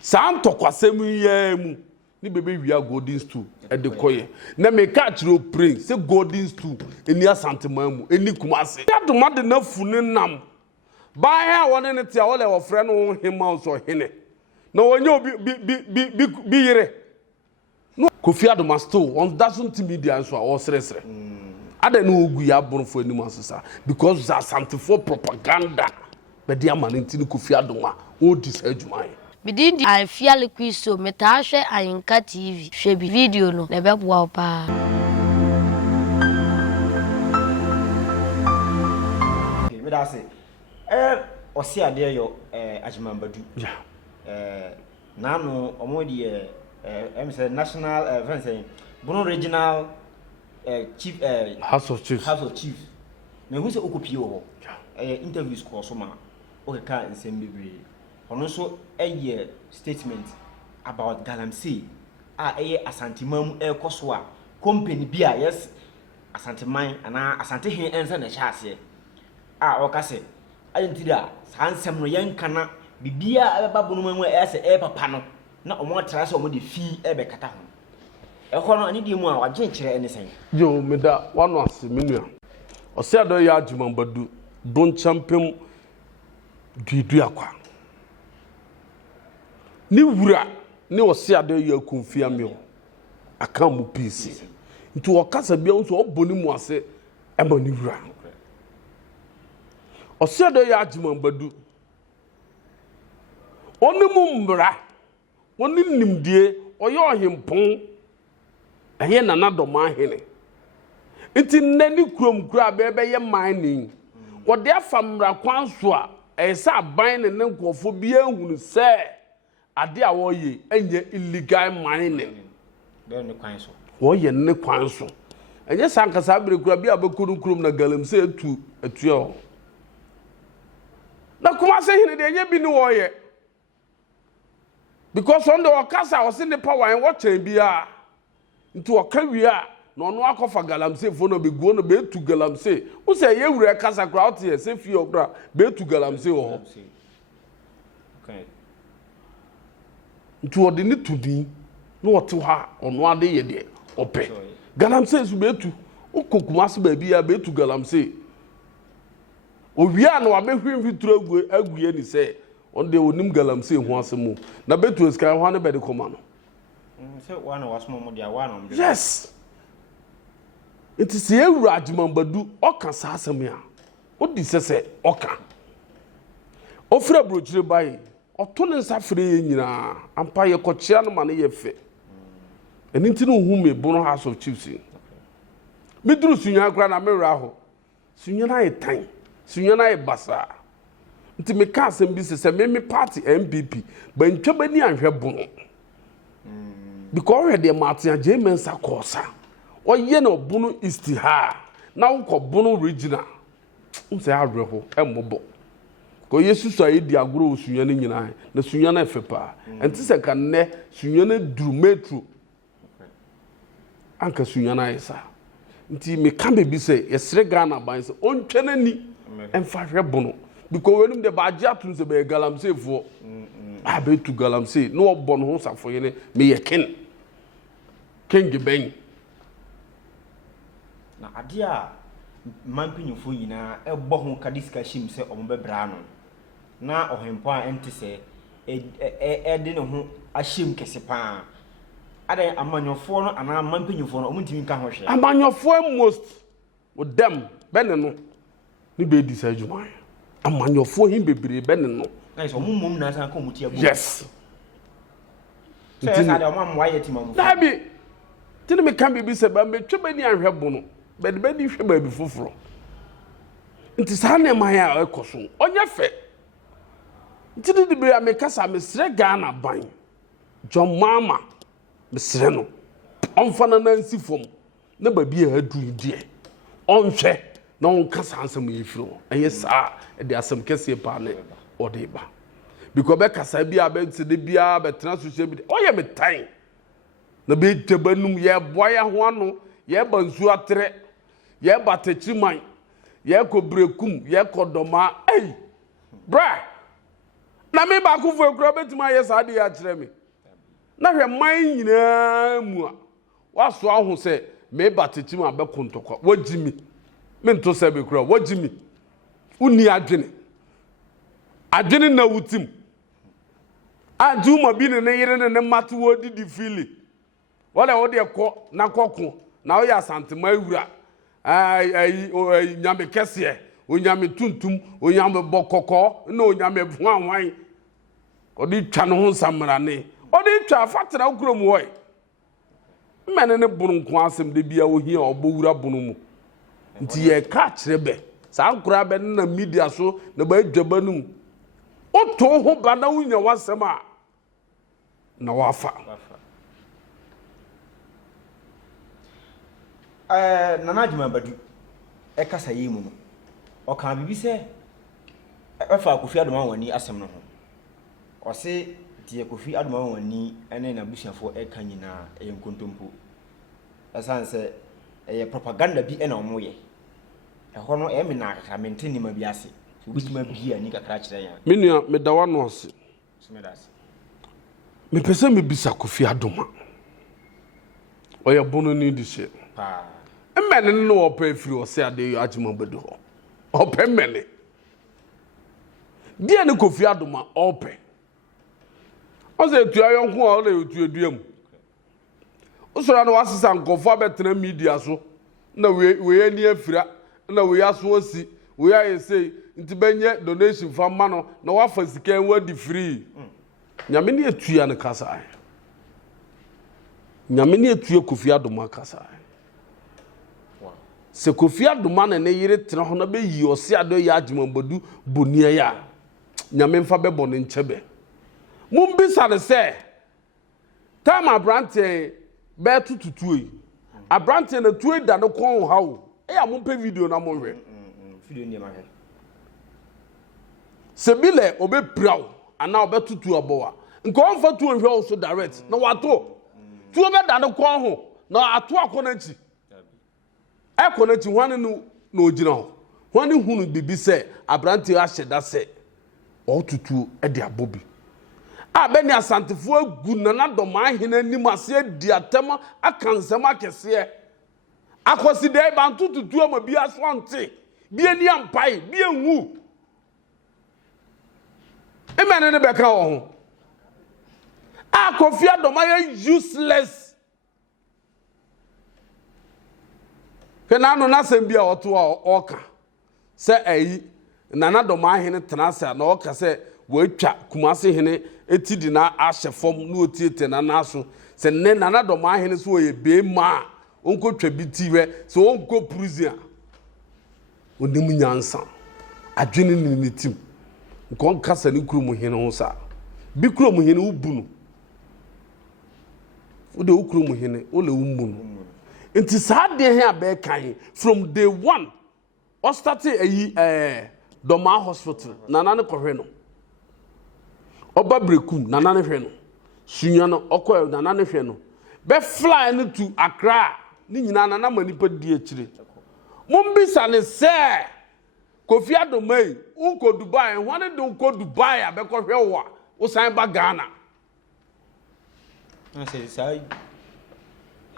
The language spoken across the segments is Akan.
Santo kwasem yemu ni bebe wia golden stool e de koye na me ka chiro pray say golden stool eni asanteman mu eni kumase Adoma de na funu nam ba ha woni ne tia wo le wo frɛ no hema so hene na wonye bi yire no Kofi Adoma Stool on doesn't media so o sresre ada na ogu ya bonfo anim asesa because za santefo propaganda be dia manenti Kofi Adoma o disajuma Bidin I feel like so metashe ayinka TV shebi video no na beboa pa me da say osi ade yo ajimambadu na no omodi say national event say Bono regional chief House of Chiefs me who say okopie wo interviews ko so ma o ka nsem bebre ono so a statement about Galamsay asantimam ekoso a company bia yes asantiman ana asantehin ensa na chaase o ka se ayentira sansem no yenka na bibia abeba bonumu ese papa no na omo tra se omo de fi kata ho no ani di mu a waje nkire ene sen yo meda wano ase menua o se ado ya ajimambadu bon champion dudu akwa ni wura ni ose ado ya konfia me aka mu PC nti o kasa bia nso oboni mu ase ema ni wura ose ado ya ajimambadu oni mu mbra oni nimdie oyo ohempon eye nana Adoma hene nti nani kurom kura bebe ye mining wode afamra kwanso a esa aban ne nkofo bia hunu se ade a woye enye illegal mining be ne kwanso woye ne kwanso enye sankasa abere kura bia abekuru kurom na Galamsay atu na kuma se hene de enye bi ni woye because on the okasa was in the power and watching bia into a career no akofa Galamsay fo no be go no be to Galamsay who say ye wure kasa crowd here say fi okra be to Galamsay ho okay into odi ni to din no ote ha ono ade ye de ope Galamsay su be tu okokuma se ba bia be to Galamsay owia no abehwe mfituro aguye ni say on the onim Galamsay ho asemu na betu eskai ho na be de koma no say one was mo dia one yes it is a ajimambadu oka sa asem ya odi sese oka ofra brochire bai oto ne nsa fere ye nyina ampa ye kochia no mane ye fe eni nti no hu me Bono House of Chiefs midru sunya kra na mewra ho sunya na ye tan sunya na ye basa nti me ka asem bi se me party MPP ba ntwa bani anhwe Bono because we dey Martin James Sakosa oye na Bono East ha na wo Bono regional say areho emmobo ko yesu so ayi di agoro osunya ne nyina na sunya na efepa enti se kan ne sunya na duru metro anka sunya na isa nti me kan be bi se yesre Ghana ban se ontwe nani emfa hwe Bono because wenum de ba agya tun se be Galamsay fo be to Galamsay no obon ho safo yene me ye ken ben na ade a mampanyufo nyina ebo ho ka discussion se ombebra no na ohempo a ente se de ne ho ahyem kese pa ade amanyofo no ana mampanyufo no omuntimi nka ho hwe amanyofo most with them ben no ni be disajuma amanyofo him bebre ben no na so mummum na san ka mutia bu yes say ade omam waye timamu dabi tini me kan be se ba me twebani ahwe Bono be de bani hwe ba bi foforo nti sa na man ya ekoso onye fe nti de be amekasa me sre Ghana ban John Mama me sre no onfa na nansi fom na ba bi adu die onhwe na on kasa ansem yefiro eye sa de asem kese pa ne odeba because be kasa bi abenti de bia be tena social bi oye me tan na be tebanum ye boya ho ano ye banzu atre ye batechiman ye kobrekum ye kodoma ei bra na me ba ku fo ekura betima yes ade ya kire me na hwe man nyina mu a waso ahu se me ba Techiman abekontokwa wagimi me nto se be kura wagimi uni adwene na wutim Adoma bi ne yire ne matu wodi di fili wala wodi ekọ na kokko na wo ya santema awura ai nyame kese onyame tuntum onyame bokoko na onyame buanwan odi twa no ho samrane odi twa fatira ukrom hoy mene ne bunu nko asem de bia wo hia obowura bunu mu nti ye ka kirebe sa nkura be na media so na ba adwaba nu oto ho bana wunya wasem a na wafa Nana Adoma badu kasa yi mu no o kan bibi se fa Kofi Adoma wani asem no ho o se die Kofi Adoma wani ene na busuafo ka nyina nkontompo asan se propaganda bi na omoye ho no me na aka menteni ma bi ase so bitima bi ani kakra kire ya menua me dawa no ase so me dase me pese me bisa Kofi Adoma oya bono ni di se pa mmene no opa afiri o se ade yo agima bedu ho opa mmene die ne Kofi Adoma opa o se tu ayonko o le tu eduam o so na wasesa nkofo abetena media so na we ani afira na we aso osi we ayese nti benye donation fa ma no na wafa sika wadi free nyame ne etua ne kasa nyame ne etua Kofi Adoma kasa se Kofi Adoma na ne yire tena ho na be yi o se ado ya agima bodu bonia ya nyame mfa be bone nchebe mumbisa ne se time abrante be tututuyi abrante na tuwe da no kon ha o ya mumpe video na mo hwe video ni ma hwe se bile obe praw ana obe tutu abowa nko onfa tu hwe o so direct na wato tu obe da no kon ho na ato akona nchi ekona nchi hwane no na ogina ho hwane hunu bibi se abrante a hyeda se o tutu e de abobi abeni asantefo agu na Adoma ahena nim ase di atema akansema kese akosi de bantu tutu ama bi aswante bi ani ampai bi enwu emene ne beka wo ho Kofi Adoma ya useless kenano na sem bia oto a oka se ayi na Adoma ahena tenase na oka se watwa Kumase hene etidi na ahye no otiete na naso se ne na Adoma ahene so ye be ma onkotwa bitiwe so onko prison onim nyansa adwene ni tim nko kasa ni kuro mu hene ho sa bi kuro mu hene ubunu ode ukuro mu hene ole umbunu enti sa de he abe kan from day one o started ayi Doma hospital na ne kohwe no oba brekum nana ne hwe no sunya no okoy nana ne hwe no be fly no to Accra ni nyina nana manipa di akire mumbisa ne se Kofi Adoma yi unko Dubai hwane de unko Dubai abekohwe wo wo san ba Ghana na se sai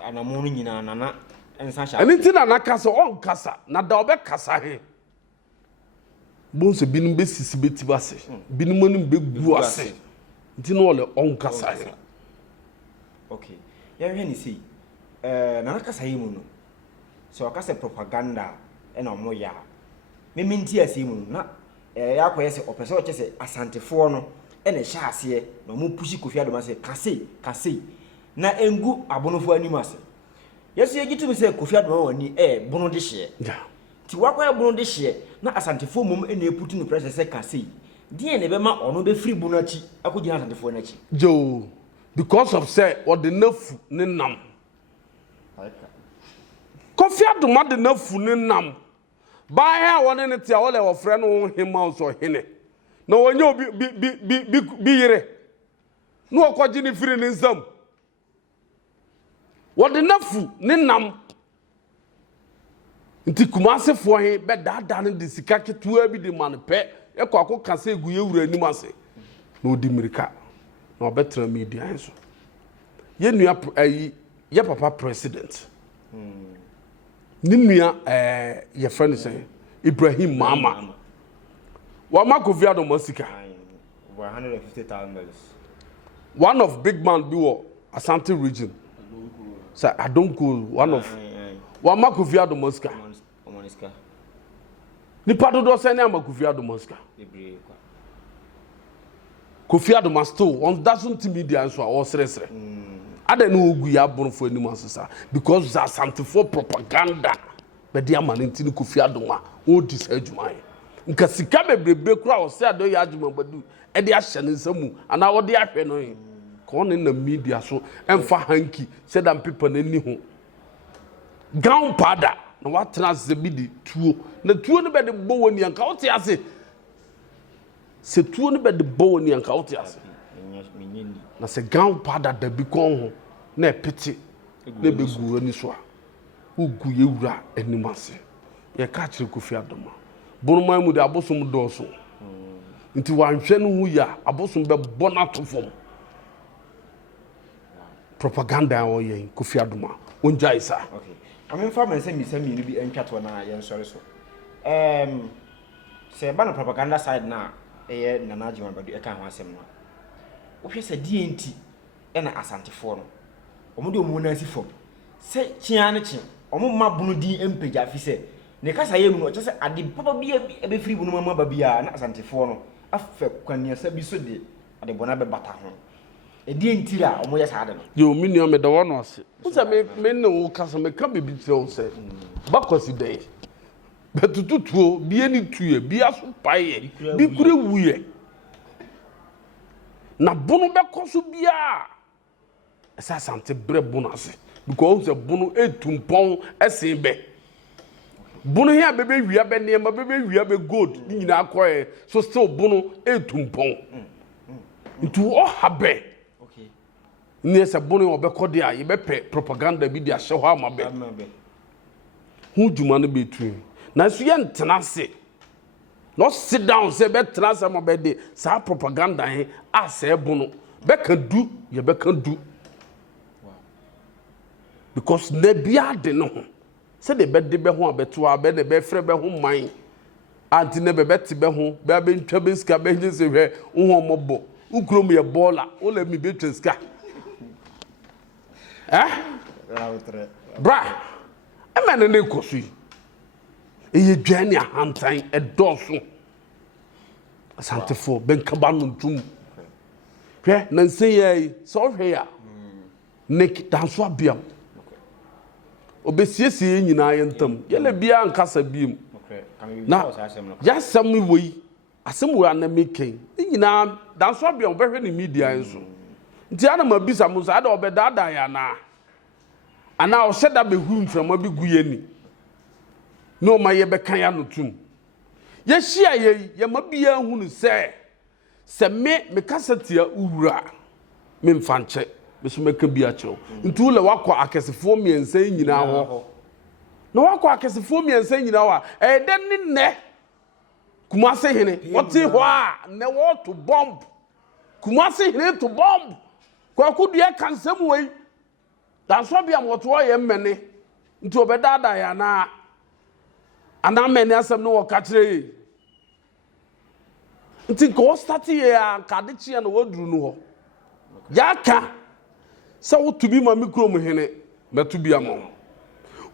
ana mo nyina nana ensa sha ani ti nana kasa on kasa na da obe kasa he bonse binum be sisi beti base binum monum be gu ase nti no ole on kasa he okay ya hwe ni sei na kasa yi mu no so akasa propaganda na omo ya meminti ase mu na ya koyese opese o chese asantefo no ene hya ase na omo pushi Kofi Adoma se kase na engu abonofo anim ase yesu yegitu se Kofi Adoma wani bono de hye ti wakoya bono de hye na asantefo mum ene eputu no pressure se kase die ne be ma ono be free bono achi akogina asantefo na achi jo because of say what the nafu ne nam Kofi Adoma de nafu ne nam ba ha woni ne tia wole wo frɛ no hema so hene na wonye obi bi yire no okoji ni firi ne nsam what the nafu ne nam nti Kumase fo he be dada ne de sika ketua bi de man pe ekwa ko kase egu ye wura anim ase na odi mirika na obetra media enso ye nua ye papa president ni nua ye friend say Ibrahim Mama wa Kofi Adoma sika $150,000 one of big man bi wo Asante region say I don't go one of wa Kofi Adoma sika ni pado do say na Kofi Adoma sika Kofi Adoma Stool on doesn't media so or sresre ada no ogu ya bonfo anim asesa because za Asantefo propaganda be dia manenti ni Kofi Adoma o dis adwuma nka sika bebrebe kura o se ado ya adwuma badu e de ahye ne nsamu ana wo de ahwe no ko ne na media so emfa hanki se dan people na ni ho gunpowder na wa trans bi di tuo na tuo ne be de bo woni anka wo te ase se tuo ne be de bo woni anka wo te ase na se gunpowder da bi kon ho na epete na be gu ani so a ugu ye wura animase ye ka kire Kofi Adoma bonuman mu de abosom doso nti wanhwe no hu ya abosom be bona to fom propaganda o ye Kofi Adoma onja isa okay amen fa men se mi ni bi entwato na ye nsore so se ba no propaganda side na eye nana jiman badu e ka ho asem no wo hwe se DNT e na Asantefo no omo de omo na asifo se chia ne chi omo mabunu din empeja fi se ne kasa ye mu no che se ade papa bi e be free bunu mama ba bia na Asantefo no afa kwani asa bi so de ade bona be bata ho e DNT a omo ye sa ade no yo minio me da wono ase wo se me ne wo kasa me ka bibi tire wo se bakosi dey betututuo bi eni tuye bi aso paye bi kure wuye na bunu be koso bia esa Asante bre bunu ase because the bunu etumpon esen be bunu here bebe wia be ne ma bebe wia be gold ni nyina akoye so still bunu etumpon ntu o habe okay ni esa bunu obekode a ye be pe propaganda bi dia hye ho amabe hu djuma no be tu na so ye ntenase no sit down say be tenase amabede sa propaganda he asa bunu be kan du ye be kan du because ne bia de no ho se de be ho abeto abe ne be frɛ be ho man anti ne be ti be ho be ntwa be ska be nje se hwɛ wo mobo ukrom ye bola o le mi be ska bra emene ne kosu eye dwane ahantan edoso Asantefo ben kaba no ntum hwɛ na nse ye so hwɛ ya nek danso abiam obesiesie nyina ye ntam yele bia nkasa biem na ya sam woi asem wo na meken nyina danso abiam behwe ni media enso nti ana mabisa mo sa da obedada ya na ana o seda behu mframa bi guye ni no ma ye bekan ya no tum ye hia ye mabia hunu se me kasatia uwura me mfanche beso meka bia kyew ntu le wakọ akesefo miensa nyina ho na wakọ akesefo miensa nyina wa de ne Kumase hene woti ho a ne wo to bomb Kumase hene to bomb kwa kudua kansem wei dan so bia moto ye mmene ntu obedada ya na ana mene asem no woka kire nti ko start ye a kade chia na woduru no ho yaka sa wotubi ma mikro mu hene matubi ama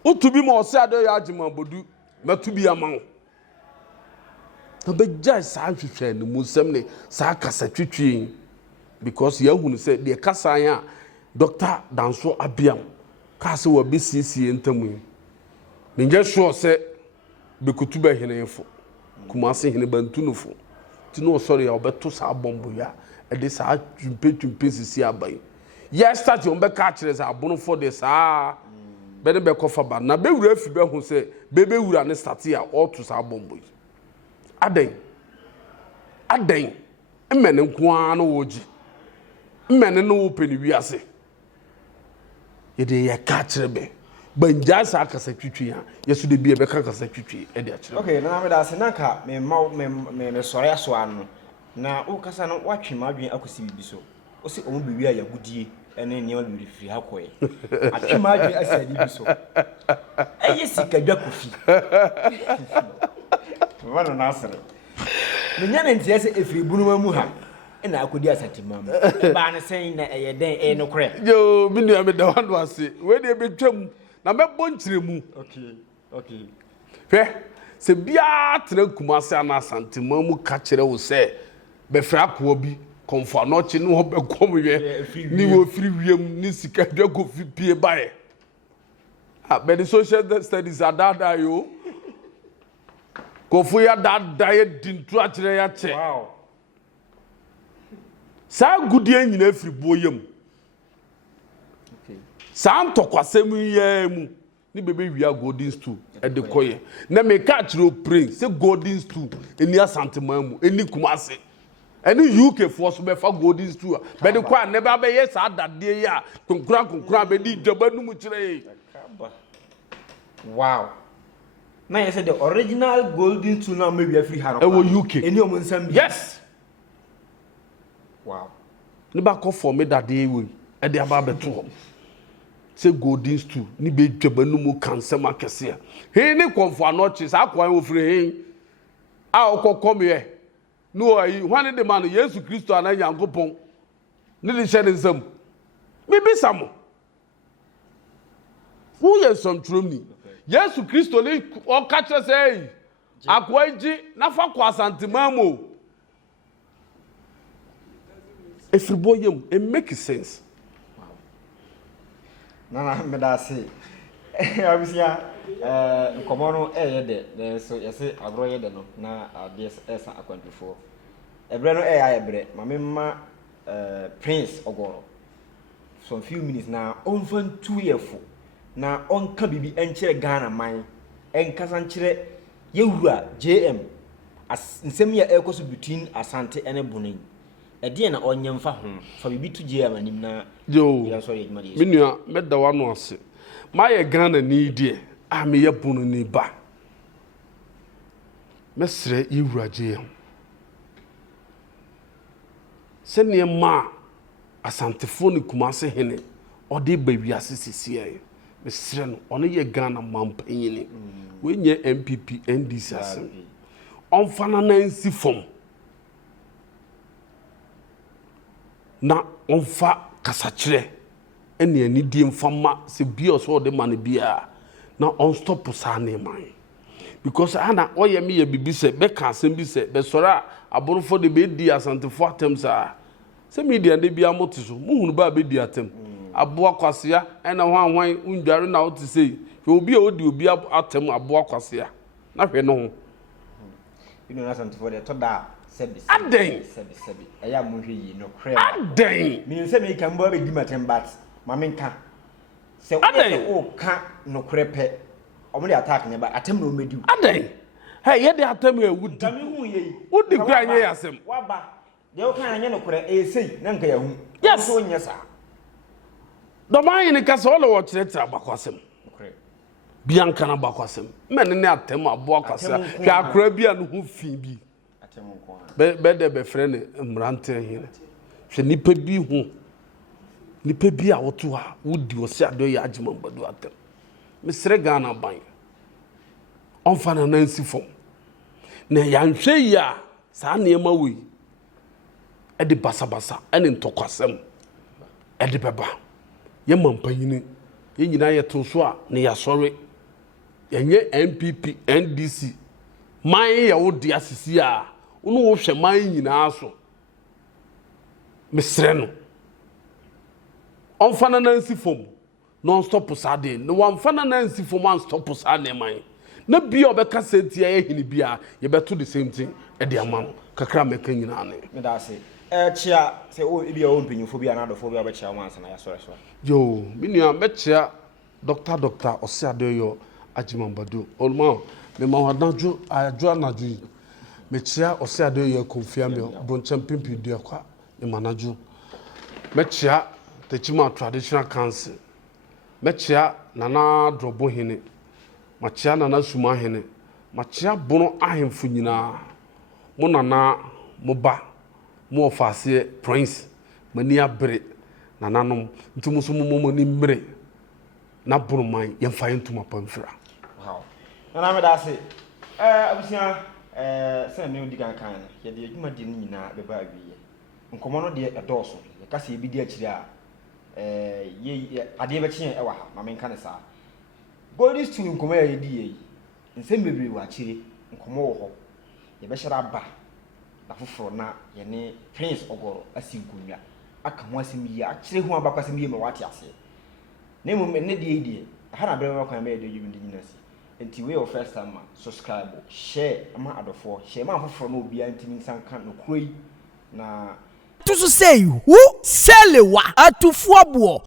wotubi ma ose ado ya agima bodu matubi ama obeja sa hwehwe ne musem ne sa kasa twitwi because ya hunu se de kasa ya Dr. Danso Abiam kase wo be siesie ntamu me nje sure se be kutuba hene yefo Kumase hene bantu no fo ti no sorry ya obeto sa bombo ya e de sa twumpe sisi abai ya start on be ka kire sa abono for de sa be ne be kofa ba na be wura fi be ho se be wura ne start ya all to sa bombo aden emene nkoa no woji mmene no wo peni wiase yede ya ka kire be banja sa akasa twitwi ha yesu de bia be ka akasa twitwi e de akire okay na me da se nanka me sore aso ano na o kasa no watwe madwen akosi bibi so o se omo bewi aya gudie ene ne ma bewi firi hakoe atwe madwen asadi bi so eye sikadwa Kofi wana nasere menya na ntia se efiri bunuma mu ha ina akodi asantimam ba ne sen na eye den no kore yo me nua me da wando ase we de betwam na mebɔ nkyeremu okay hwɛ se bia tena kumase ana asantimam mu ka kyerɛ wo sɛ bɛfra ko bi konfa no chi no bɛkom hwɛ ni wo firi wiem ni sikadwa Kofi pie bae but the social studies are that yo Kofi ya dada ye dintu akyerɛ ya kyɛ wow sa gudie nyina firi boyem okay sa ntokwasem ye mu ni bebe wia golden stool e de koye na me ka kyerɛ pray se golden stool eni asanteman mu eni kumase eni UK for so be fa golden stool be de kwa ne ba be ye sa dade ya konkura be di daba nu mu kyerɛ wow na you said the original golden stool na maybe free haro e wo UK eni o nsam yes wow ni ba ko for me dade we e de aba beto se golden stool ni be dwaba nu mu kansem akese he ni konfo anochi sa akwan wo firi he a okokom ye no ayi hwan de man Yesu Kristo ana Nyankopon ni de hye nsam me bisa mo wo ye som tromni Yesu Kristo ni o ka kire say akwaji na fa kwa santimamo efriboyem it make sense na me da se abisia nkomo no de so yese agro ye de no na ade esa akwantufo ebre no ya ebre mamemma Prince Ogoro some few minutes na onfan 2 years na onka bibi enkyere Ghana man enkasa nkyere yewura JM nsem ya ekoso between Asante ene Bonin ede na onyemfa ho fa bibi to JM anim na yo ya so ye dwuma de menua meda wano ase ma ye Ghana ni die a me ye bunu ni ba mesre yewura JM sene ma asantefo ni kumase hene ode ba wiase sisiye mesre no ono ye Ghana mampanyini we nye MPP NDC asem onfana na nsi fom na onfa kasachire ene ani die mfama se bia so de man bia na on stop sa ne man because ana oye me ye bibi se be ka asem bi se be sora aborofo de be di asantefo atem sa se media de bia motiso muhunu ba be di atem abo akwasea ena hwan undware na oti sei obi a odi obi atem abo akwasea na hwe no ho ino na santifo de to da sebi aden eya mo hwe yi no krem aden mi se me kan bo be di matem bat ma menka se o ka no krepe omo de attack ne ba atem no medi aden hey ye de atem e wudi kami hu ye wudi kra nye yasem waba de o kan anye no kre e sei na nka ya hu yes so nya sa do man ni ka so lo wo kyerete abakwasem bianka na bakwasem men ne atem abo akwasea hwa akra bia no hu fi bi atem nko be de be frɛ ne mrante hene hwe nipa bi hu nipa bi a woto ha wodi o se ado ya agima mbadu atem mesre Ghana ban onfa na nansi fom na ya nhwe ya saa ne ma we e de basabasa ene ntokwasem e de beba ye mampanyini ye nyina ye to so a ne ya sori yenye MPP NDC man ya wodi asisi a unu wo hwe man nyina so mesre no onfa na nansi fom non stop sade no wamfa na nansi fom an stop sade man na bia obeka sentia ye hini bia ye beto the same thing e de amam kakra meka nyina ne me da se chia se o bia o mpenyufo bia na adofo bia be chia wansa na ya sore so yo minua be chia doctor Osiadeyo Ajimambadu olma me ma wadanju ajo anaju me chia Osiadeyo konfiamio boncham pimpi de kwa me manaju me chia Techiman traditional council me chia nana drobo hene ma chia nana suma hene ma chia bono ahemfu nyina mo nana mo ba mo ofase prince mani abre nananom ntumu so mo ni mbre na burman yemfa yentuma pamfira wow na me da se abusia se me odi kan kan ye de adwuma de ni nyina be ba wiye nkomo no de edoso ye kase e bi de akiri a ye ade be kyen e wa ha ma me nka ne sa body stew nkomo ye di ye nsem bebre wa akiri nkomo wo ho ye be hyira ba na foforo na ye ne prince ogoro asinkunwa aka ho asem yi akire ho abakwasem yi me wate ase na mo ne de ha na brema kwan me de adwuma de nyina si enti we your first time subscribe share ama adofo share ma foforo na obi antimi nsanka no kroi na to say who selewa atufuobo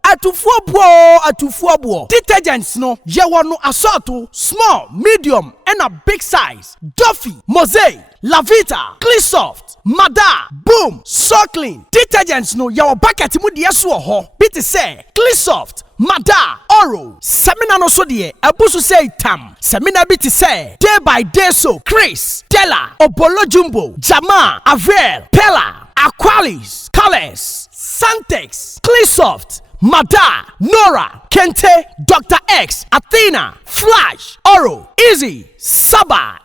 detergents no ye no assault small medium and a big size Duffy Mosaic Lavita Cleansoft Mada Boom So Clean detergents no your bucket mu de so ho bit say Cleansoft Mada Oro Semina no so de abusu say tam Semina bit say day by day so Chris Della Obolo Jumbo Jama Avel Pella Aqualis, Colors, Santex, Cleansoft, Mada, Nora, Kente, Dr. X, Athena, Flash, Oro, Easy, Saba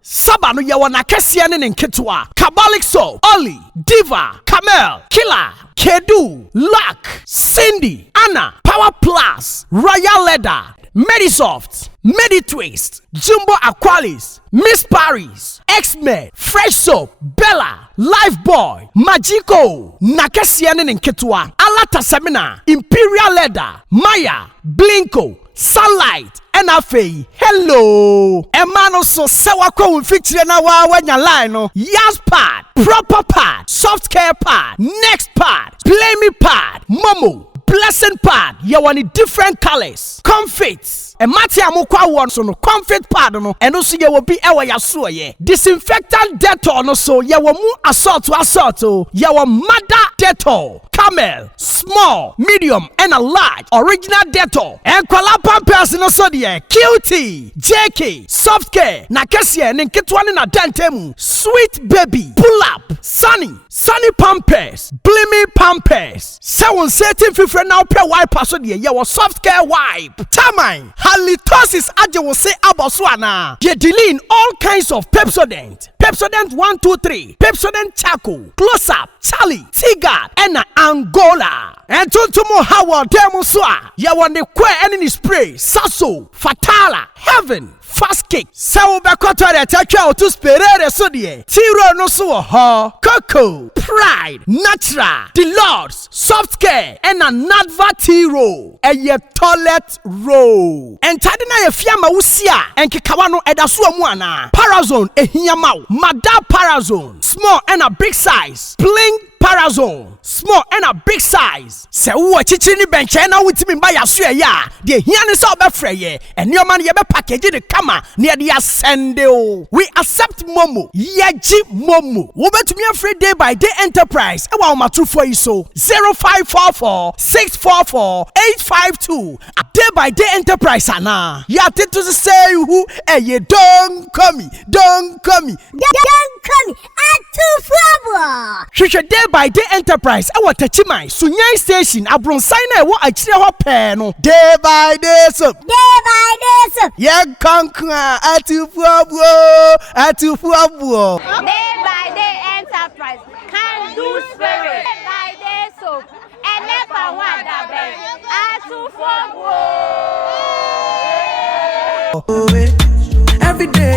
no yawana kesiane nketwa, Kabalik Soap, Oli, Diva, Camel, Killer, Kedu, Luck, Cindy, Anna, Power Plus, Royal Leather, Medisoft, Meditwist, Jumbo Aqualis, Miss Paris, X-Men, Fresh Soap, Bella, Lifeboy, Magico, Nakesiane Nketwa, Alata Semina, Imperial Leather, Maya, Blinko, Sunlight, NFA, hello. Emano so sawako feature na wa wanya line no. Yas pad, proper pad, soft care pad, next pad, play me pad, Momo. Blessing pad, you want different colors. Comfits. And Mati Amokwa wants no comfort pad no. And also you will be ewa yasu ye. Disinfectant Dettol no so you will mu assault to assault. You will Mada Dettol. Camel, small, medium, and a large original Dettol. And Kuala Pampers no so die. QT, JK, soft care, Nakasia, Ninkitwani na Dantemu. Sweet baby, pull up, Sunny Pampers, Blimmy Pampers. 7 now pay wipe so de ye was soft care wipe tamine halitosis aje wo say aboswana ye dealing all kinds of Pepsodent 123 Pepsodent charcoal close up Charlie Tigard and Angola and tuntumo hawa demo so ye want the kwa any spray Sasso Fatala Heaven Fast kick. Sao bekoto de tekwa to sperere so de. Tiro no so ho. Coco, Pride, Natural, The Lords, Soft Care, and a Nadva Tiro. A ye toilet roll. And tadina ye fiama usia. And kikawano edasu amuana. Parazone ehiyamau. Mada Parazone. Small and a big size. Bling Parazone. Small and a big size. Se uwa chichini bench na witimi mba ya suya ya. De hiane sa obefreye. And your man yebe package the kama near the ascende. We accept Momo. Yeji Momo. Wobetumi afre day by day enterprise. Ewa Otumfuo iso 0544 644 852. A day by day enterprise ana. Ya to say who ye don't come me. Don't come me. Otumfuo. Shusha day by day enterprise. AY3HU Sunyai station. Abronsai na wo achire ho pe no. Day by day so. Ye kankwa Otumfuo. Day by day enterprise can do spirit. Day by day soap. And never want that bed. Otumfuo. Every day